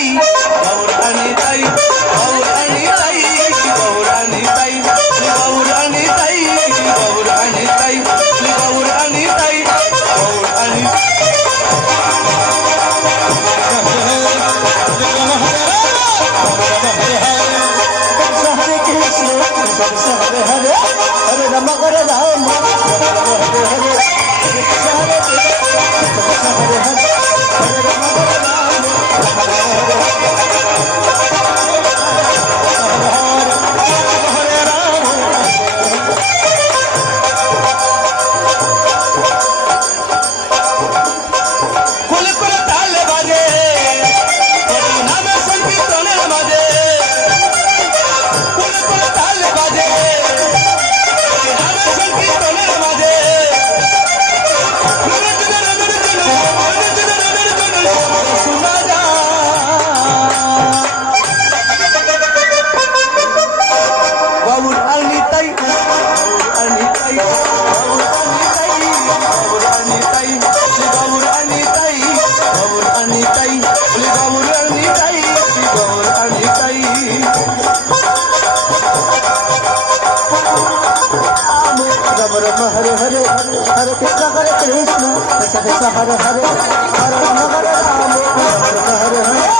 তাই গৌরানি তাই গৌরানি তাই গৌরানি তাই গৌরানি তাই গৌরানি তাই গৌরানি তাই গৌরানি হরে কৃষ্ণ হরে হরে হরে রাম হরে রাম হরে হরে কৃষ্ণ হরে কৃষ্ণ হরে হরে হরে রাম হরে রাম হরে হরে রাম কুল কুল তাল বাজে হরি নাম সংকীর্তনের মাঝে কুল কুল তাল বাজে হরি নাম সংকীর্তনের মাঝে শোনা যায় গৌর আনিতাই গৌর আনিতাই গৌর আনিতাই গৌর আনিতাই গৌর আনিতাই গৌর আনিতাই গৌর আনিতাই গৌর আনিতাই রাম রাম হরে হরে হরে কৃষ্ণ কৃষ্ণ হরে হরে হরে রাম হরে রাম হরে হরে